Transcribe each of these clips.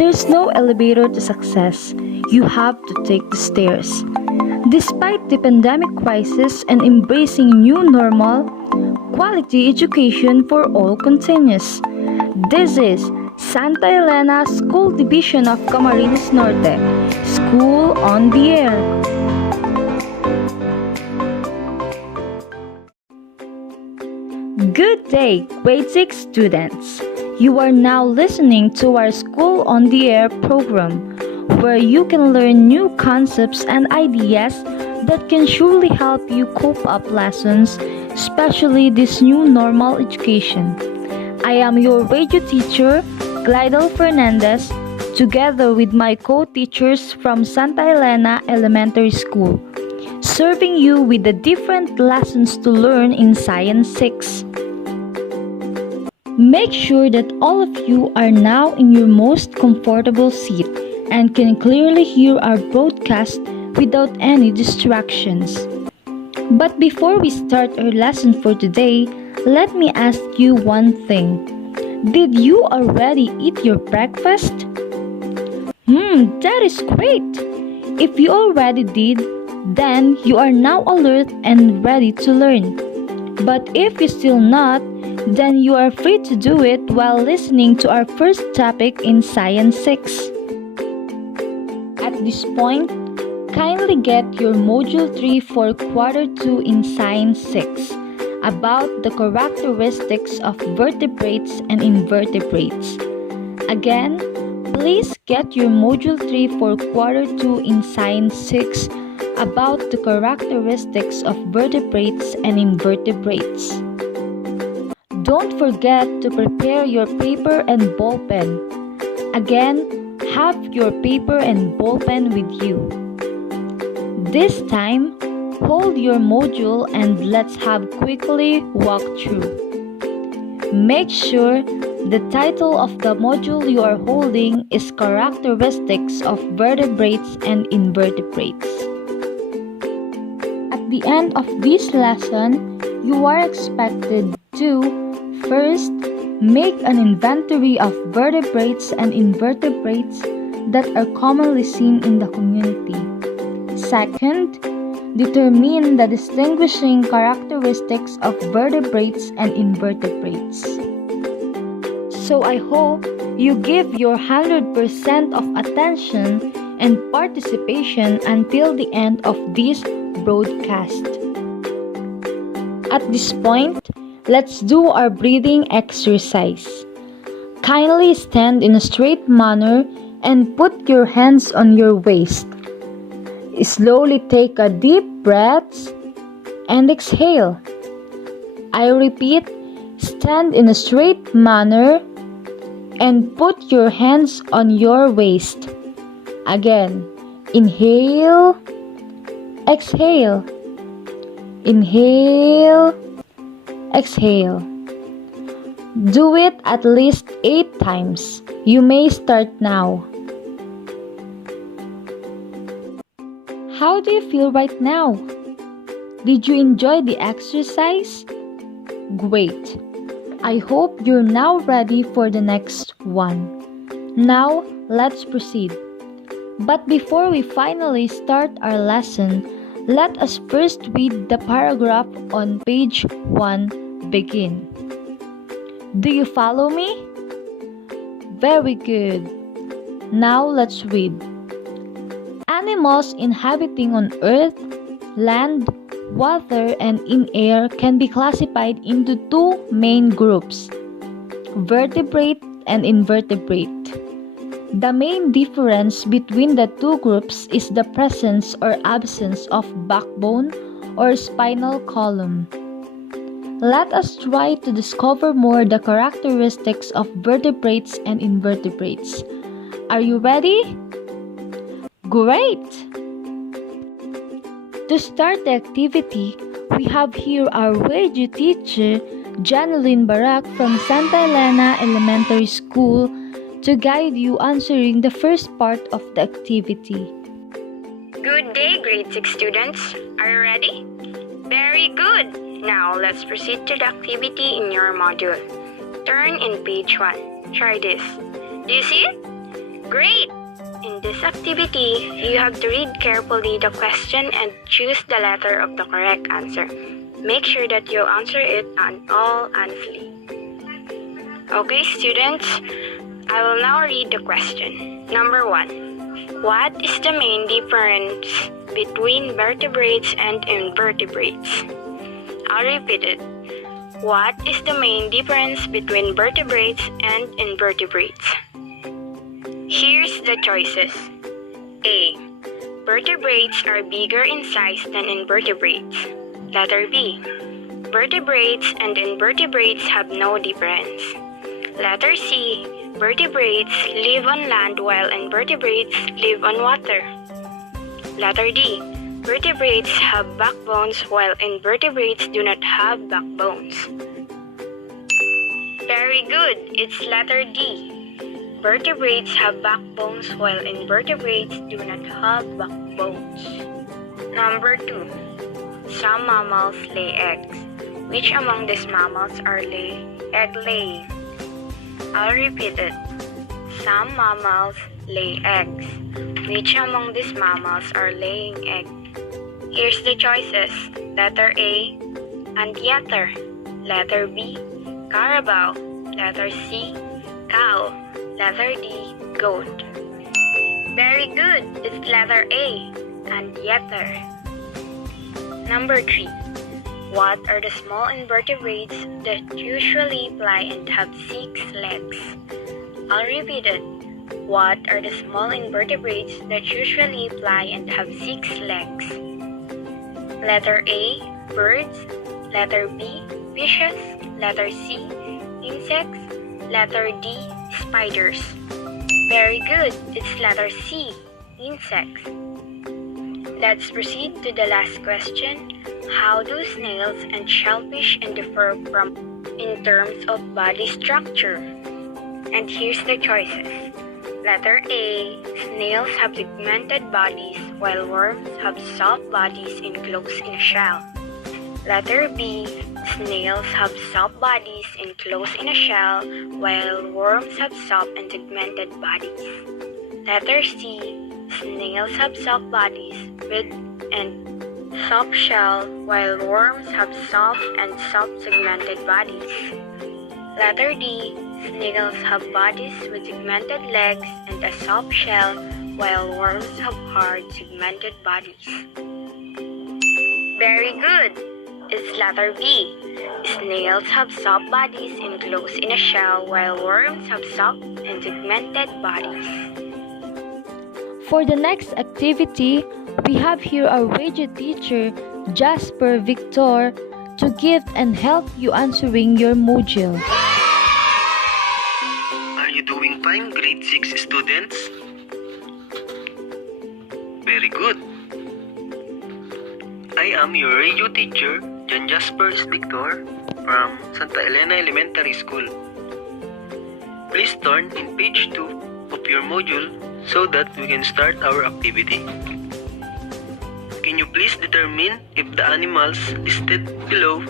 There's no elevator to success. You have to take the stairs. Despite the pandemic crisis and embracing new normal, quality education for all continues. This is Santa Elena School Division of Camarines Norte, School on the Air. Good day, grade 6 students. You are now listening to our School on the Air program, where you can learn new concepts and ideas that can surely help you cope up lessons, especially this new normal education. I am your radio teacher, Glidel Fernandez, together with my co-teachers from Santa Elena Elementary School, serving you with the different lessons to learn in Science 6. Make sure that all of you are now in your most comfortable seat and can clearly hear our broadcast without any distractions. But before we start our lesson for today, let me ask you one thing. Did you already eat your breakfast? That is great! If you already did, then you are now alert and ready to learn. But if you still not, then you are free to do it while listening to our first topic in Science 6. At this point, kindly get your Module 3 for Quarter 2 in Science 6 about the characteristics of vertebrates and invertebrates. Again, please get your Module 3 for Quarter 2 in Science 6 about the characteristics of vertebrates and invertebrates. Don't forget to prepare your paper and ballpen. Again, have your paper and ballpen with you. This time, hold your module and let's have quickly walk through. Make sure the title of the module you are holding is Characteristics of Vertebrates and Invertebrates. At the end of this lesson, you are expected to first, make an inventory of vertebrates and invertebrates that are commonly seen in the community. Second, determine the distinguishing characteristics of vertebrates and invertebrates. So I hope you give your 100% of attention and participation until the end of this broadcast. At this point, let's do our breathing exercise. Kindly stand in a straight manner and put your hands on your waist. Slowly take a deep breath and exhale. I repeat, stand in a straight manner and put your hands on your waist. Again, inhale, exhale, inhale, exhale. Do it at least 8 times. You may start now. How do you feel right now? Did you enjoy the exercise? Great. I hope you're now ready for the next one. Now, let's proceed. But before we finally start our lesson, let us first read the paragraph on page 1. Begin. Do you follow me? Very good. Now let's read. Animals inhabiting on earth, land, water, and in air can be classified into 2 main groups, vertebrate and invertebrate. The main difference between the 2 groups is the presence or absence of backbone or spinal column. Let us try to discover more the characteristics of vertebrates and invertebrates. Are you ready? Great! To start the activity, we have here our radio teacher, Janeline Barak from Santa Elena Elementary School, to guide you answering the first part of the activity. Good day, grade 6 students. Are you ready? Very good. Now, let's proceed to the activity in your module. Turn in page 1. Try this. Do you see it? Great! In this activity, you have to read carefully the question and choose the letter of the correct answer. Make sure that you answer it all honestly. Okay, students, I will now read the question. Number 1. What is the main difference between vertebrates and invertebrates? I'll repeat it. What is the main difference between vertebrates and invertebrates? Here's the choices. A. Vertebrates are bigger in size than invertebrates. Letter B. Vertebrates and invertebrates have no difference. Letter C. Vertebrates live on land while invertebrates live on water. Letter D. Vertebrates have backbones while invertebrates do not have backbones. Very good, it's letter D. Vertebrates have backbones while invertebrates do not have backbones. Number 2. Some mammals lay eggs. Which among these mammals are egg laying? I'll repeat it. Some mammals lay eggs. Which among these mammals are laying eggs? Here's the choices. Letter A, anteater. Letter B, carabao. Letter C, cow. Letter D, goat. Very good. It's letter A, anteater. Number 3. What are the small invertebrates that usually fly and have 6 legs? I'll repeat it. What are the small invertebrates that usually fly and have 6 legs? Letter A, birds. Letter B, fishes. Letter C, insects. Letter D, spiders. Very good. It's letter C, insects. Let's proceed to the last question. How do snails and shellfish differ in terms of body structure? And here's the choices. Letter A, snails have segmented bodies while worms have soft bodies enclosed in a shell. Letter B, snails have soft bodies enclosed in a shell while worms have soft and segmented bodies. Letter C, snails have soft bodies with and soft shell while worms have soft and soft segmented bodies. Letter D, snails have bodies with segmented legs and a soft shell while worms have hard segmented bodies. Very good! It's letter B. Snails have soft bodies enclosed in a shell while worms have soft and segmented bodies. For the next activity, we have here our radio teacher, Jasper Victor, to give and help you answering your module. Are you doing fine, grade 6 students? Very good. I am your radio teacher, John Jasper Victor, from Santa Elena Elementary School. Please turn in page 2 of your module so that we can start our activity. Can you please determine if the animals listed below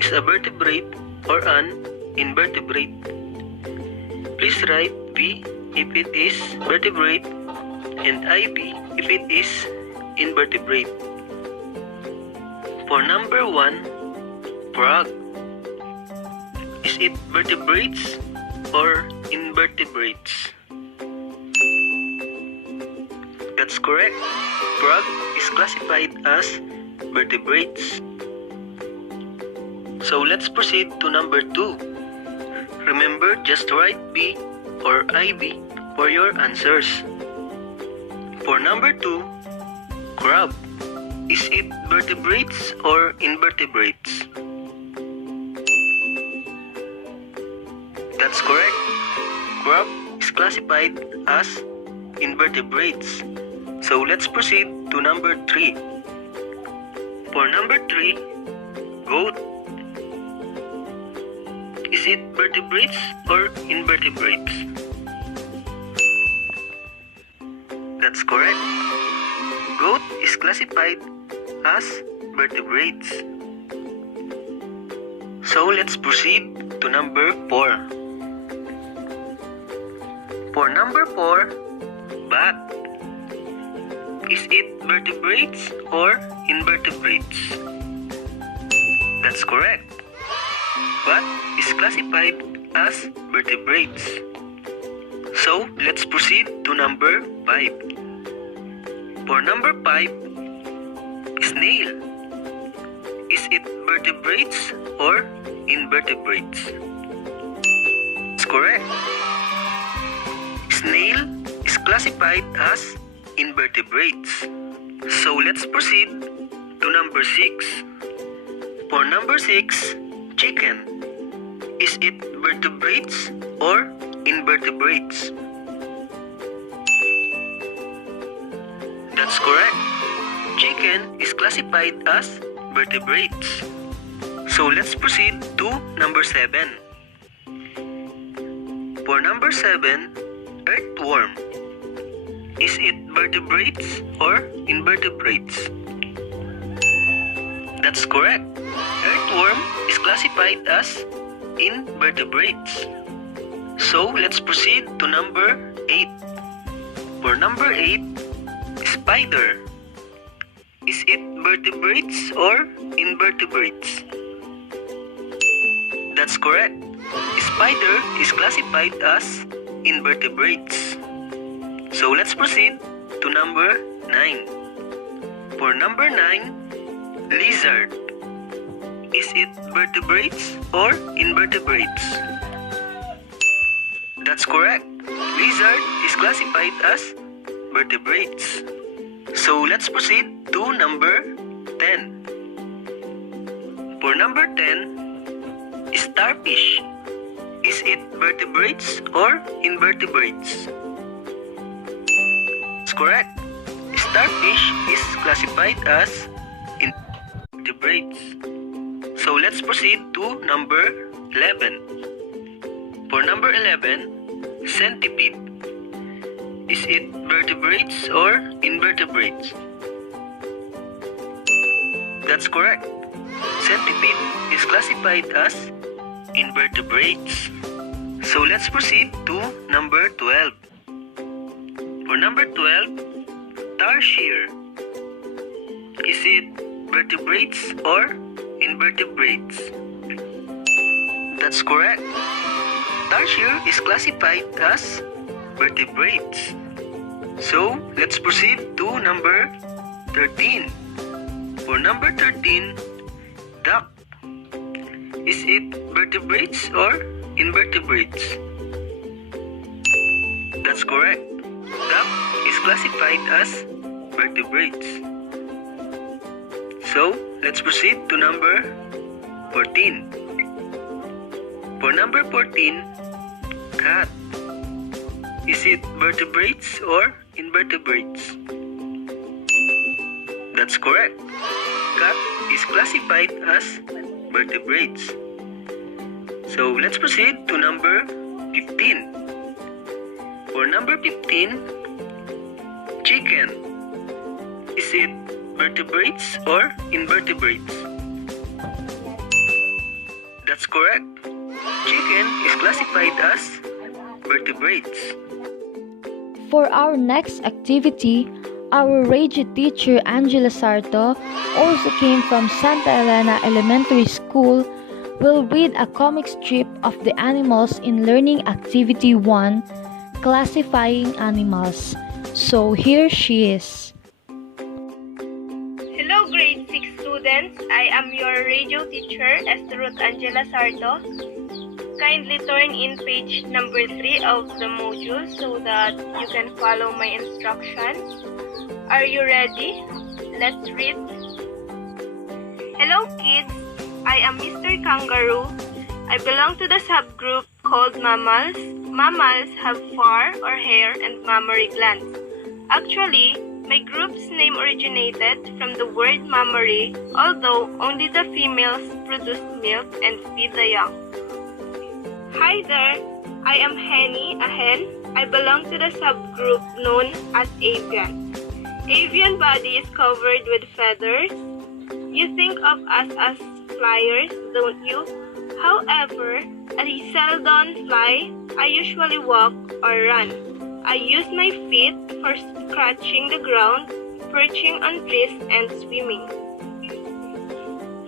is a vertebrate or an invertebrate? Please write V if it is vertebrate and IV if it is invertebrate. For number 1, frog. Is it vertebrates or invertebrates? That's correct. Frog is classified as vertebrates. So let's proceed to number 2. Remember, just write B or IV for your answers. For number 2, crab. Is it vertebrates or invertebrates? That's correct. Crab is classified as invertebrates. So let's proceed to number 3. For number 3, goat. Is it vertebrates or invertebrates? That's correct. Goat is classified as vertebrates. So let's proceed to number 4. For number 4, bat. Is it vertebrates or invertebrates? That's correct. Bat is classified as vertebrates. So, let's proceed to number 5. For number 5, snail. Is it vertebrates or invertebrates? That's correct. Snail is classified as invertebrates. So let's proceed to number 6. For number 6, chicken. Is it vertebrates or invertebrates? That's correct. Chicken is classified as vertebrates. So let's proceed to number 7. For number 7, earthworm. Is it vertebrates or invertebrates? That's correct. Earthworm is classified as invertebrates. So let's proceed to number 8. For number 8, spider. Is it vertebrates or invertebrates? That's correct. Spider is classified as invertebrates. So let's proceed to number 9. For number 9, lizard. Is it vertebrates or invertebrates? That's correct. Lizard is classified as vertebrates. So let's proceed to number 10. For number 10, starfish. Is it vertebrates or invertebrates? That's correct. Starfish is classified as invertebrates. So let's proceed to number 11. For number 11, centipede. Is it vertebrates or invertebrates? That's correct. Centipede is classified as invertebrates. So let's proceed to number 12. For number 12, tarsier. Is it vertebrates or invertebrates? That's correct. Tarsier is classified as vertebrates. So, let's proceed to number 13. For number 13, duck. Is it vertebrates or invertebrates? That's correct. Duck is classified as vertebrates. So, let's proceed to number 14. For number 14, cat. Is it vertebrates or invertebrates? That's correct. Cat is classified as vertebrates. So let's proceed to number 15. For number 15, chicken. Is it vertebrates or invertebrates? That's correct. Chicken is classified as vertebrates. For our next activity, our radio teacher Angela Sarto, also came from Santa Elena Elementary School, will read a comic strip of the animals in Learning Activity 1, Classifying Animals. So here she is. Hello grade 6 students, I am your radio teacher, Ruth Angela Sarto. Kindly turn in page number 3 of the module so that you can follow my instructions. Are you ready? Let's read. Hello kids, I am Mr. Kangaroo. I belong to the subgroup called mammals. Mammals have fur or hair and mammary glands. Actually, my group's name originated from the word mammary, although only the females produce milk and feed the young. Hi there, I am Henny, a hen. I belong to the subgroup known as avian. Avian body is covered with feathers. You think of us as flyers, don't you? However, I seldom fly. I usually walk or run. I use my feet for scratching the ground, perching on trees, and swimming.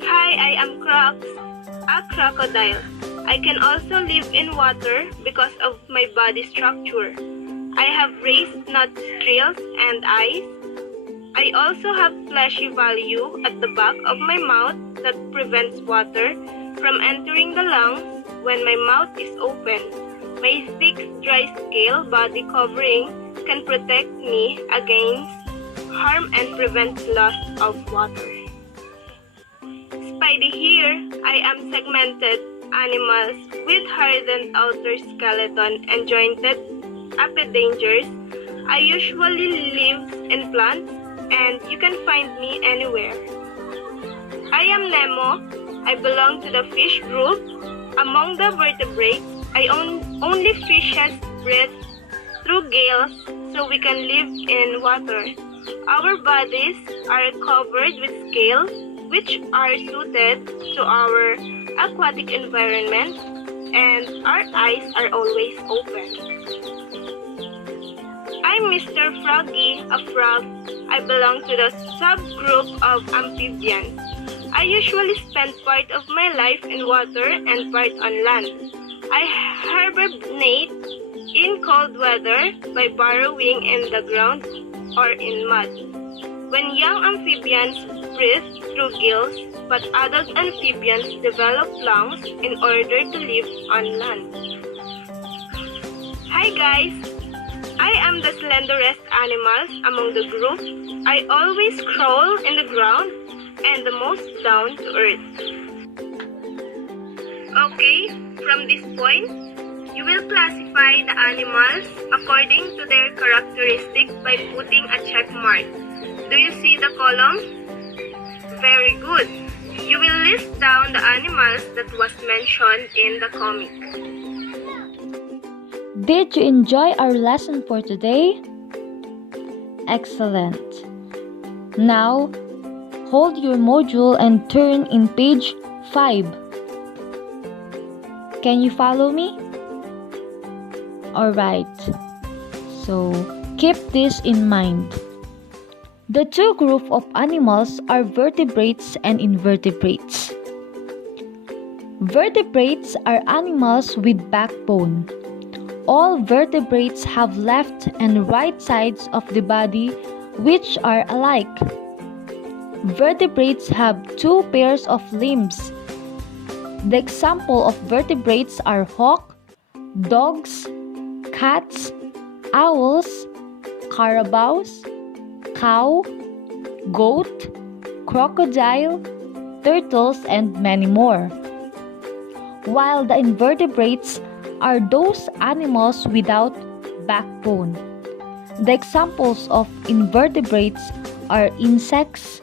Hi, I am Crocs, a crocodile. I can also live in water because of my body structure. I have raised nostrils and eyes. I also have fleshy value at the back of my mouth that prevents water from entering the lungs when my mouth is open. My thick, dry scale body covering can protect me against harm and prevent loss of water. Spidey here, I am segmented animals with hardened outer skeleton and jointed appendagers. I usually live in plants and you can find me anywhere. I am Nemo. I belong to the fish group. Among the vertebrates, I only fishes breathe through gills so we can live in water. Our bodies are covered with scales which are suited to our aquatic environment, and our eyes are always open. I'm Mr. Froggy, a frog. I belong to the subgroup of amphibians. I usually spend part of my life in water and part on land. I hibernate in cold weather by burrowing in the ground or in mud. When young amphibians breathe through gills, but adult amphibians develop lungs in order to live on land. Hi guys! I am the slenderest animals among the group. I always crawl in the ground and the most down to earth. Okay, from this point, you will classify the animals according to their characteristics by putting a check mark. Do you see the column? Very good. You will list down the animals that was mentioned in the comic. Did you enjoy our lesson for today? Excellent. Now, hold your module and turn in page 5. Can you follow me? Alright. So, keep this in mind. The two groups of animals are vertebrates and invertebrates. Vertebrates are animals with backbone. All vertebrates have left and right sides of the body which are alike. Vertebrates have two pairs of limbs. The example of vertebrates are hawk, dogs, cats, owls, carabaos, cow, goat, crocodile, turtles, and many more. While the invertebrates are those animals without backbone. The examples of invertebrates are insects,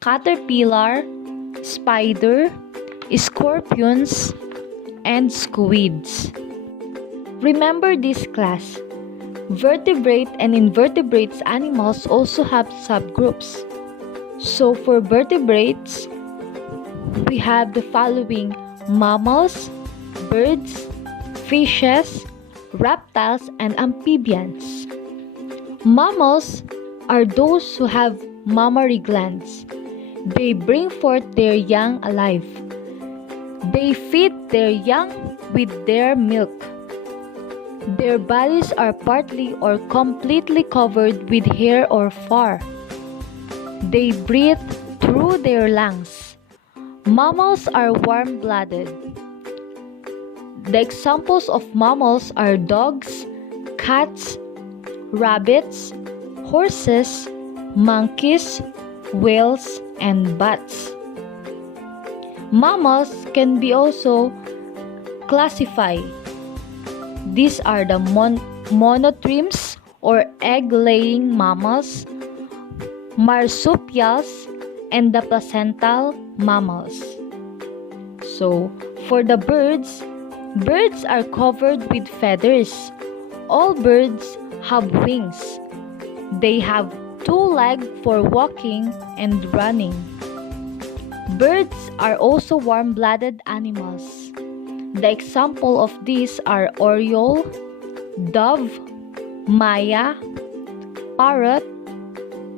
caterpillar, spider, scorpions, and squids. Remember this class. Vertebrate and invertebrates animals also have subgroups. So for vertebrates, we have the following: mammals, birds, fishes, reptiles, and amphibians. Mammals are those who have mammary glands. They bring forth their young alive. They feed their young with their milk. Their bodies are partly or completely covered with hair or fur. They breathe through their lungs. Mammals are warm-blooded. The examples of mammals are dogs, cats, rabbits, horses, monkeys, whales, and bats. Mammals can be also classified. These are the monotremes or egg-laying mammals, marsupials, and the placental mammals. So, for the birds, birds are covered with feathers. All birds have wings. They have two legs for walking and running. Birds are also warm-blooded animals. The example of these are oriole, dove, Maya, parrot,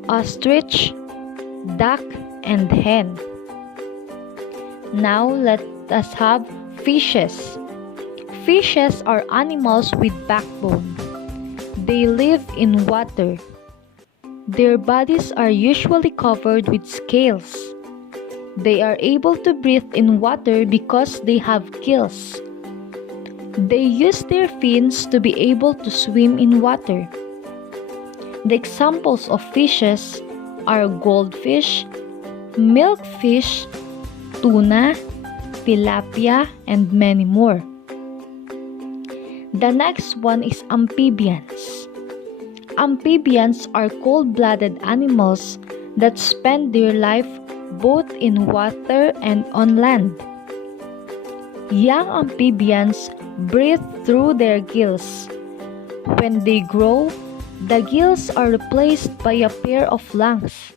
ostrich, duck, and hen. Now let us have fishes. Fishes are animals with backbone. They live in water. Their bodies are usually covered with scales. They are able to breathe in water because they have gills. They use their fins to be able to swim in water. The examples of fishes are goldfish, milkfish, tuna, tilapia, and many more. The next one is amphibians. Amphibians are cold-blooded animals that spend their life both in water and on land. Young amphibians breathe through their gills. When they grow, the gills are replaced by a pair of lungs.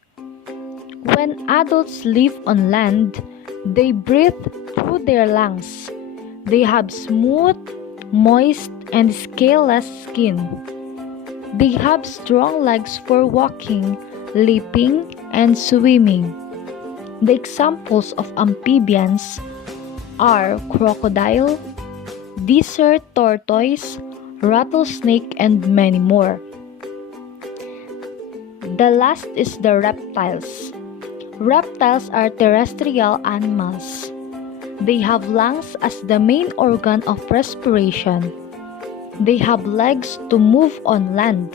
When adults live on land, they breathe through their lungs. They have smooth, moist, and scaleless skin. They have strong legs for walking, leaping, and swimming. The examples of amphibians are crocodile, desert tortoise, rattlesnake, and many more. The last is the reptiles. Reptiles are terrestrial animals. They have lungs as the main organ of respiration. They have legs to move on land.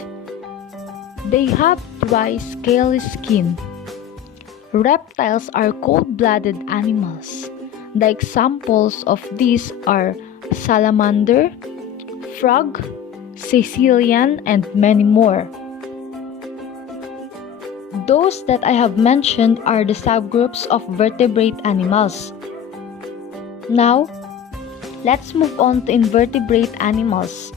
They have dry, scaly skin. Reptiles are cold-blooded animals. The examples of these are salamander, frog, Sicilian, and many more. Those that I have mentioned are the subgroups of vertebrate animals. Now, let's move on to invertebrate animals.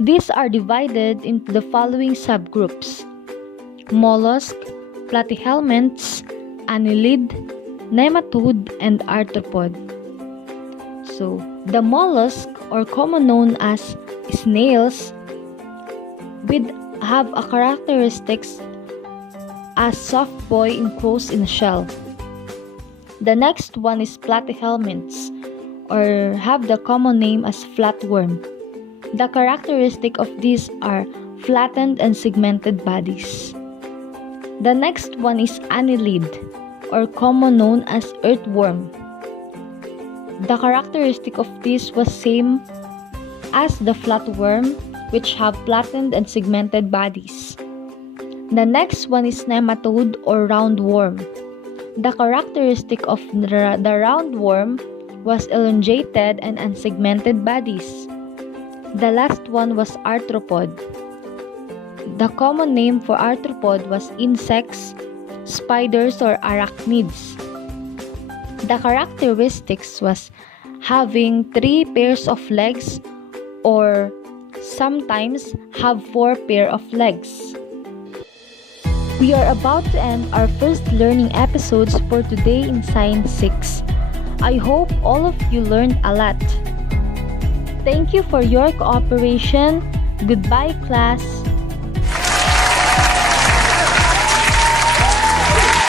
These are divided into the following subgroups: mollusk, platyhelminths, annelid, nematode, and arthropod. So, the mollusk, or common known as snails, have a characteristics as soft boy enclosed in a shell. The next one is platyhelminths, or have the common name as flatworm. The characteristic of these are flattened and segmented bodies. The next one is annelid, or common known as earthworm. The characteristic of this was same as the flatworm, which have flattened and segmented bodies. The next one is nematode, or roundworm. The characteristic of the roundworm was elongated and unsegmented bodies. The last one was arthropod. The common name for arthropod was insects, spiders, or arachnids. The characteristics was having 3 pairs of legs, or sometimes have 4 pair of legs. We are about to end our first learning episodes for today in Science 6. I hope all of you learned a lot. Thank you for your cooperation. Goodbye, class.